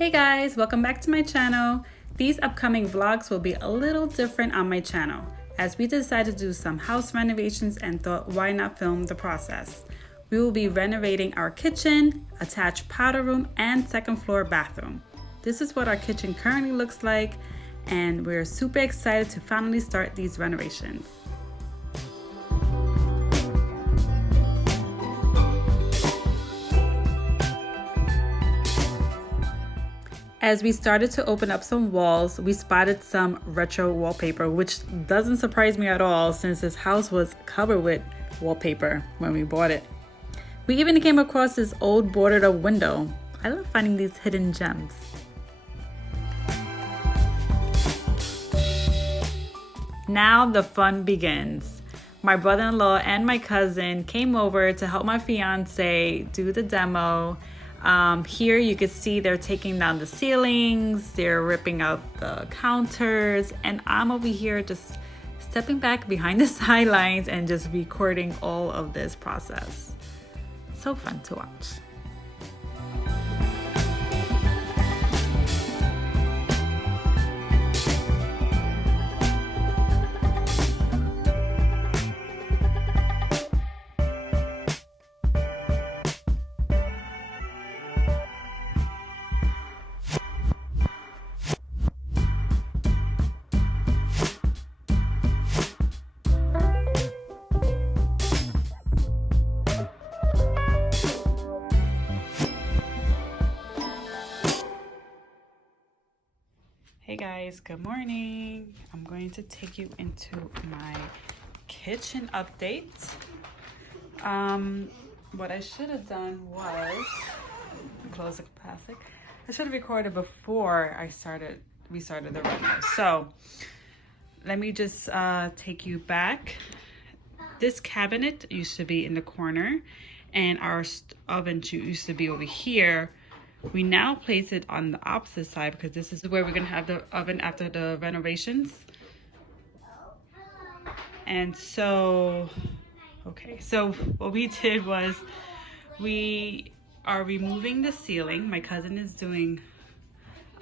Hey guys, welcome back to my channel. These upcoming vlogs will be a little different on my channel as we decided to do some house renovations and thought why not film the process. We will be renovating our kitchen, attached powder room, and second floor bathroom. This is what our kitchen currently looks like, and we're super excited to finally start these renovations. As we started to open up some walls, we spotted some retro wallpaper, which doesn't surprise me at all since this house was covered with wallpaper when we bought it. We even came across this old boarded up window. I love finding these hidden gems. Now the fun begins. My brother-in-law and my cousin came over to help my fiance do the demo. Here you can see they're taking down the ceilings, they're ripping out the counters, and I'm over here just stepping back behind the sidelines and just recording all of this process. So fun to watch. Hey guys, good morning. I'm going to take you into my kitchen update. What I should have done was close the plastic. I should have recorded before we started the reno. So let me just take you back. This cabinet used to be in the corner and our oven used to be over here. We now place it on the opposite side because this is where we're gonna have the oven after the renovations. And so, so what we did was we are removing the ceiling. My cousin is doing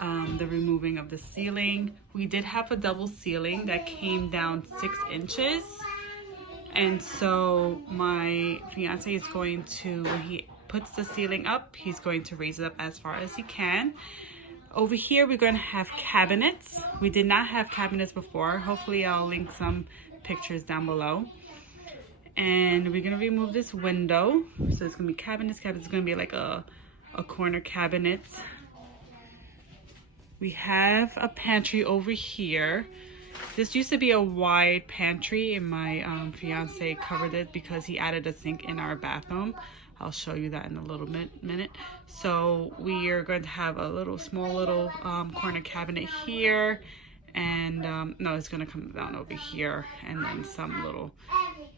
the removing of the ceiling. We did have a double ceiling that came down 6 inches. And so my fiance is going to, when he puts the ceiling up, he's going to raise it up as far as he can. Over here we're going to have cabinets. We did not have cabinets before. Hopefully I'll link some pictures down below. And we're going to remove this window. So it's going to be cabinets. It's going to be like a corner cabinet. We have a pantry over here. This used to be a wide pantry and my fiance covered it because he added a sink in our bathroom. I'll show you that in a little minute. So we are going to have a small little corner cabinet here, and no, it's going to come down over here, and then some little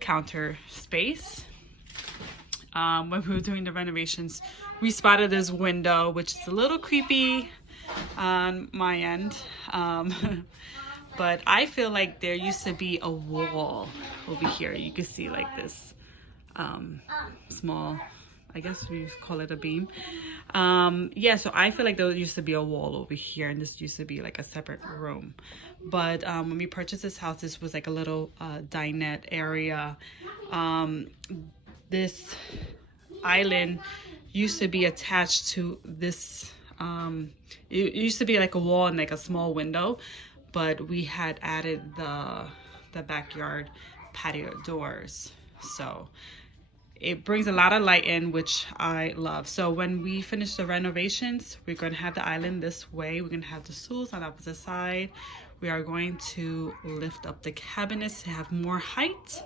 counter space. When we were doing the renovations, we spotted this window, which is a little creepy on my end. But I feel like there used to be a wall over here. You can see like this small, I guess we call it a beam. Yeah, so I feel like there used to be a wall over here, and this used to be like a separate room. But when we purchased this house, this was like a little dinette area. This island used to be attached to this, it used to be like a wall and like a small window, but we had added the backyard patio doors. So it brings a lot of light in, which I love. So when we finish the renovations, we're going to have the island this way. We're going to have the stools on the opposite side. We are going to lift up the cabinets to have more height.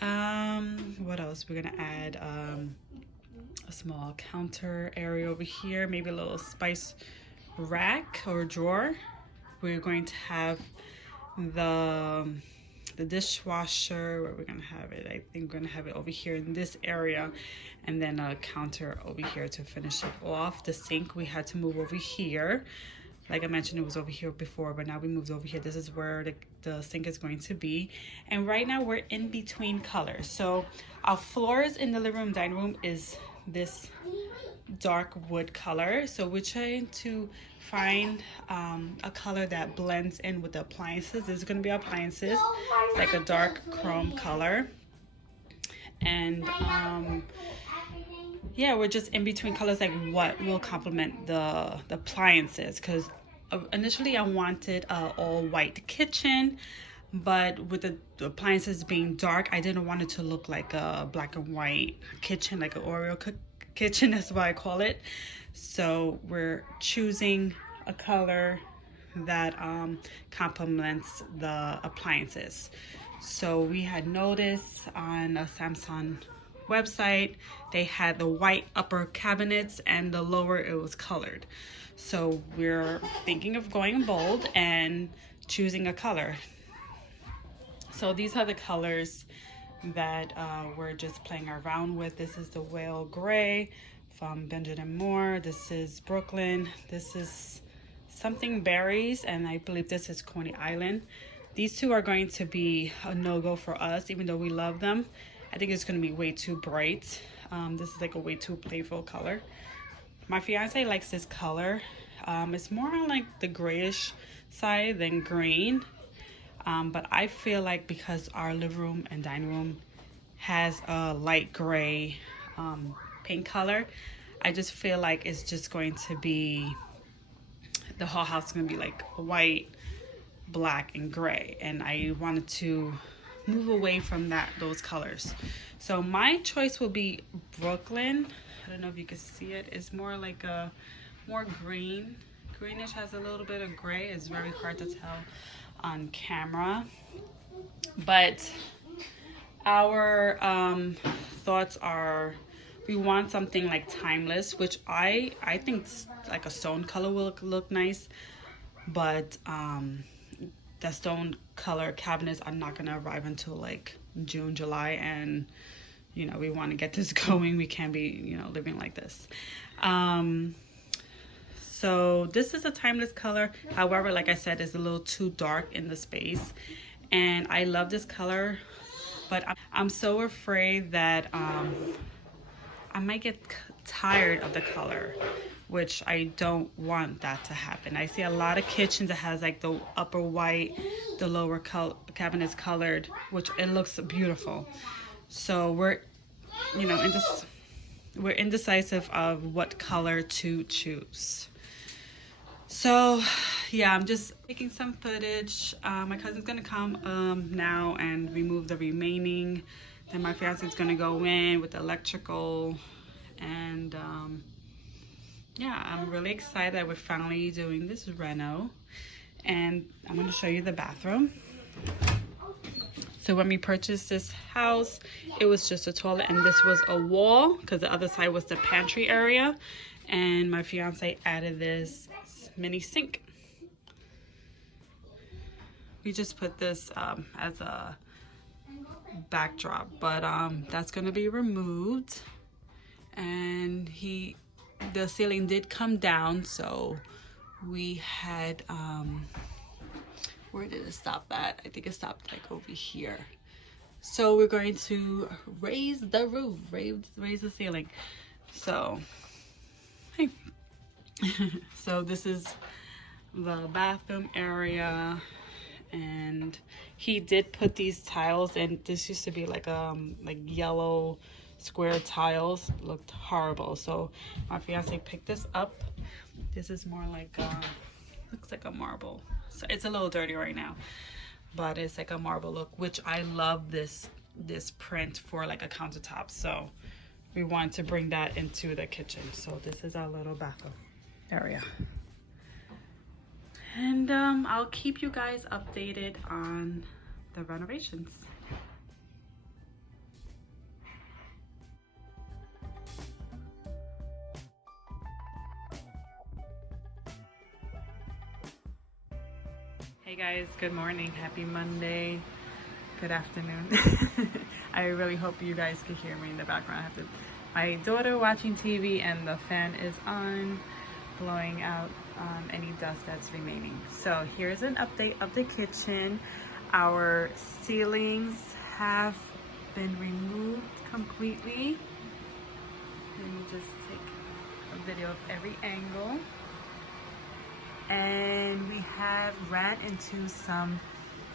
What else? We're going to add a small counter area over here, maybe a little spice rack or drawer. We're going to have the dishwasher, where we're gonna have it. I think we're gonna have it over here in this area, and then a counter over here to finish it off. The sink we had to move over here. Like I mentioned, it was over here before, but now we moved over here. This is where the sink is going to be. And right now we're in between colors. So our floors in the living room, dining room is this dark wood color. So we're trying to find a color that blends in with the appliances. This is going to be appliances. It's like a dark chrome color. And yeah, we're just in between colors, like what will complement the appliances, because initially I wanted a all white kitchen, but with the appliances being dark, I didn't want it to look like a black and white kitchen, like an Oreo kitchen is what I call it. So we're choosing a color that complements the appliances. So we had noticed on a Samsung website, they had the white upper cabinets and the lower it was colored. So we're thinking of going bold and choosing a color. So these are the colors that we're just playing around with. This is the Whale Gray from Benjamin Moore. This is Brooklyn. This is something berries, and I believe this is Coney Island. These two are going to be a no-go for us, even though we love them. I think it's going to be way too bright. This is like a way too playful color. My fiance likes this color. It's more on like the grayish side than green. But I feel like because our living room and dining room has a light gray paint color, I just feel like it's just going to be, the whole house is going to be like white, black, and gray. And I wanted to move away from those colors. So my choice will be Brooklyn. I don't know if you can see it. It's more like a more greenish, has a little bit of gray. It's very hard to tell on camera, but our thoughts are, we want something like timeless, which I think like a stone color will look nice, but the stone color cabinets are not going to arrive until like June, July, and you know, we want to get this going. We can't be, you know, living like this. So this is a timeless color. However, like I said, it's a little too dark in the space, and I love this color, but I'm so afraid that I might get tired of the color, which I don't want that to happen. I see a lot of kitchens that has like the upper white, the lower cabinets colored, which it looks beautiful. So we're, you know, we're indecisive of what color to choose. So yeah, I'm just taking some footage. My cousin's gonna come now and remove the remaining. Then my fiance's gonna go in with the electrical, and yeah, I'm really excited that we're finally doing this reno. And I'm gonna show you the bathroom. So when we purchased this house, it was just a toilet, and this was a wall because the other side was the pantry area. And my fiance added this mini sink. We just put this as a backdrop, but that's gonna be removed. And the ceiling did come down, so we had where did it stop at? I think it stopped like over here. So we're going to raise the roof, raise the ceiling. So hey. So this is the bathroom area, and he did put these tiles, and this used to be like yellow square tiles. Looked horrible. So my fiance picked this up. This is more like looks like a marble. So it's a little dirty right now, but it's like a marble look, which I love this print for like a countertop. So we want to bring that into the kitchen. So this is our little bathroom area, and I'll keep you guys updated on the renovations. Hey guys, good morning, happy Monday, good afternoon. I really hope you guys can hear me in the background. I have my daughter watching TV, and the fan is on, blowing out any dust that's remaining. So here's an update of the kitchen. Our ceilings have been removed completely. Let me just take a video of every angle. And we have ran into some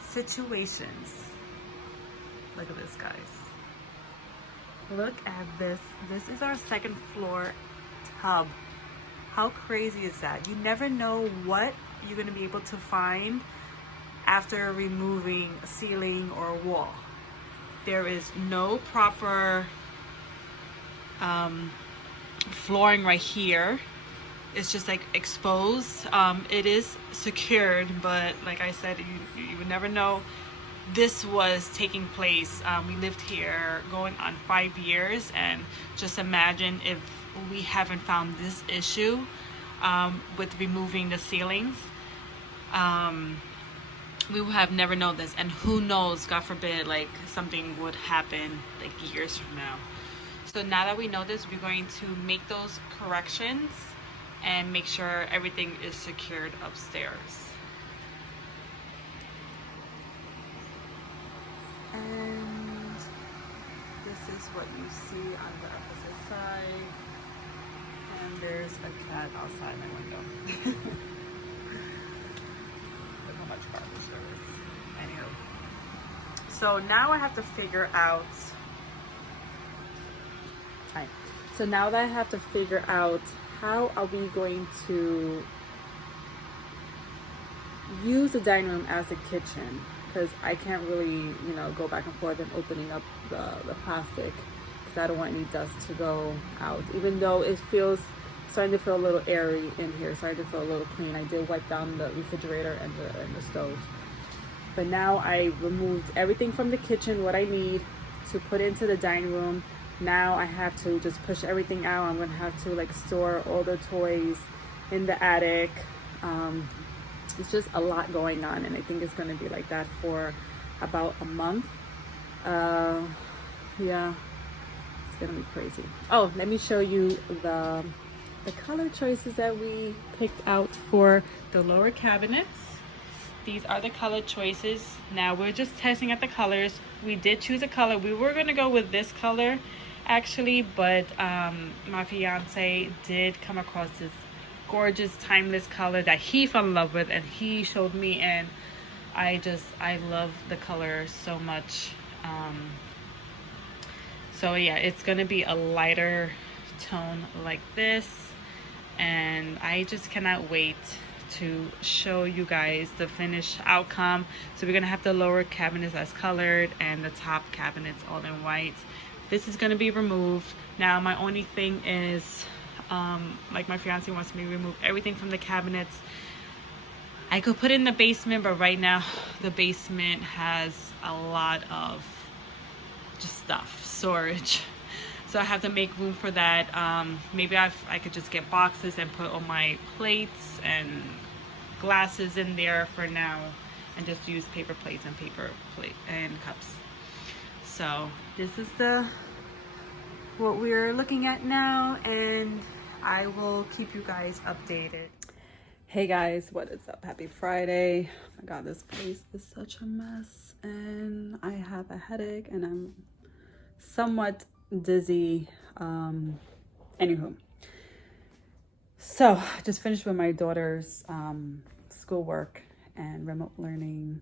situations. Look at this, guys. Look at this. This is our second floor tub. How crazy is that? You never know what you're going to be able to find after removing a ceiling or a wall. There is no proper flooring right here. It's just like exposed. It is secured, but like I said, you would never know this was taking place. We lived here going on 5 years, and just imagine if we haven't found this issue with removing the ceilings. We would have never known this, and who knows, God forbid, like something would happen like years from now. So now that we know this, we're going to make those corrections and make sure everything is secured upstairs. And this is what you see on the opposite side. And there's a cat outside my window. Look how much garbage there is. Anywho. So now I have to figure out. Hi. So now that I have to figure out how are we going to use the dining room as a kitchen, because I can't really, go back and forth and opening up the plastic, because I don't want any dust to go out, even though it feels starting to feel a little airy in here, starting to feel a little clean. I did wipe down the refrigerator and the stove, but now I removed everything from the kitchen, what I need to put into the dining room. Now I have to just push everything out. I'm gonna have to store all the toys in the attic. It's just a lot going on, and I think it's gonna be like that for about a month. Yeah, it's gonna be crazy. Oh, let me show you the color choices that we picked out for the lower cabinets. These are the color choices. Now we're just testing out the colors. We did choose a color. We were gonna go with this color actually, but my fiance did come across this gorgeous timeless color that he fell in love with, and he showed me, and I love the color so much. So yeah, it's gonna be a lighter tone like this, and I just cannot wait to show you guys the finished outcome. So we're gonna have the lower cabinets as colored and the top cabinets all in white. This is gonna be removed. Now my only thing is, like my fiance wants me to remove everything from the cabinets. I could put it in the basement, but right now the basement has a lot of just stuff, storage. So I have to make room for that. Maybe I could just get boxes and put all my plates and glasses in there for now, and just use paper plates and and cups. So this is what we're looking at now, and I will keep you guys updated. Hey guys, what is up? Happy Friday. Oh my god, this place is such a mess, and I have a headache, and I'm somewhat dizzy. Anywho, so I just finished with my daughter's schoolwork and remote learning.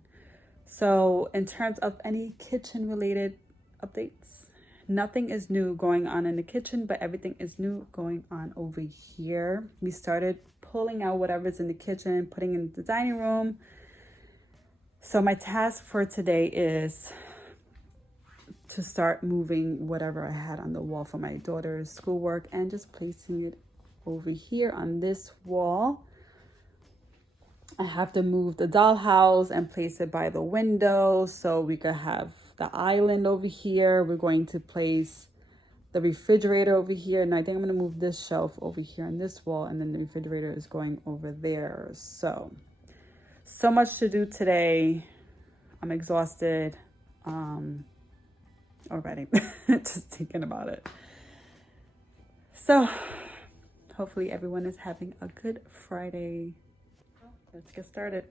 So in terms of any kitchen related updates, nothing is new going on in the kitchen, but everything is new going on over here. We started pulling out whatever's in the kitchen, putting in the dining room. So my task for today is to start moving whatever I had on the wall for my daughter's schoolwork and just placing it over here on this wall. I have to move the dollhouse and place it by the window so we could have the island over here. We're going to place the refrigerator over here, and I think I'm going to move this shelf over here on this wall, and then the refrigerator is going over there. So much to do today. I'm exhausted already just thinking about it. So hopefully everyone is having a good Friday. Let's get started.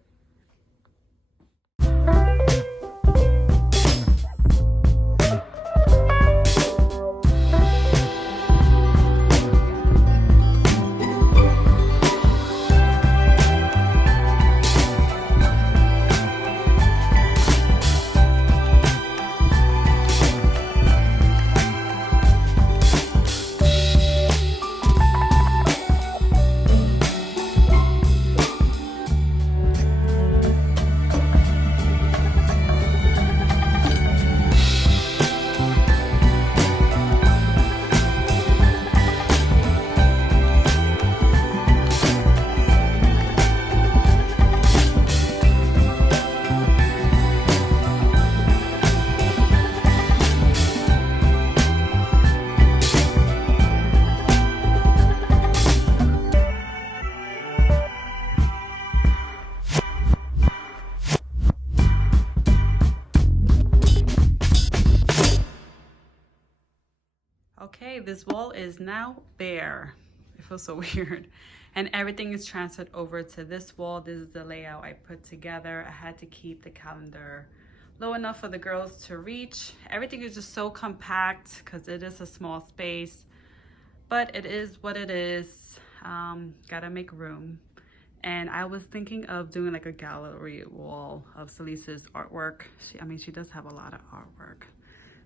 this wall is now bare. It feels so weird. And everything is transferred over to this wall. This is the layout I put together. I had to keep the calendar low enough for the girls to reach. Everything is just so compact because it is a small space, but it is what it is. Gotta make room. And I was thinking of doing like a gallery wall of Salisa's artwork. She does have a lot of artwork.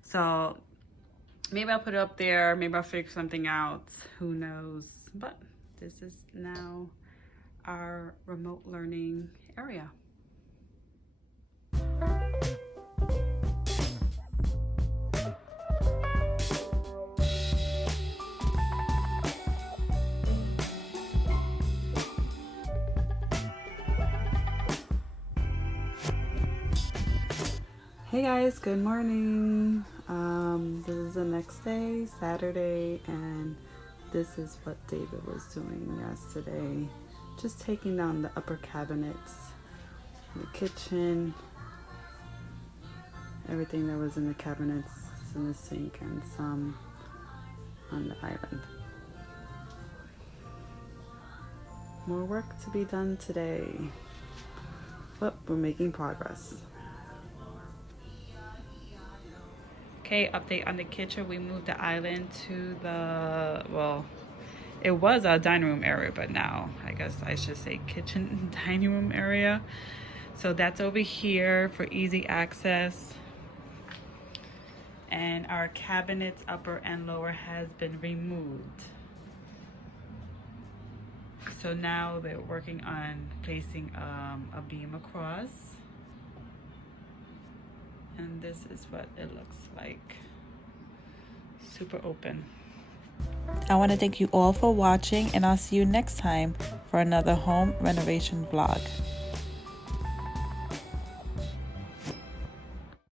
So maybe I'll put it up there. Maybe I'll figure something out. Who knows? But this is now our remote learning area. Hey guys, good morning. This is the next day, Saturday, and this is what David was doing yesterday. Just taking down the upper cabinets, the kitchen, everything that was in the cabinets in the sink, and some on the island. More work to be done today, but we're making progress. Okay, update on the kitchen. We moved the island to the, well, it was a dining room area, but now I guess I should say kitchen and dining room area. So that's over here for easy access. And our cabinets, upper and lower, has been removed. So now they're working on placing a beam across. And this is what it looks like. Super open. I want to thank you all for watching, and I'll see you next time for another home renovation vlog.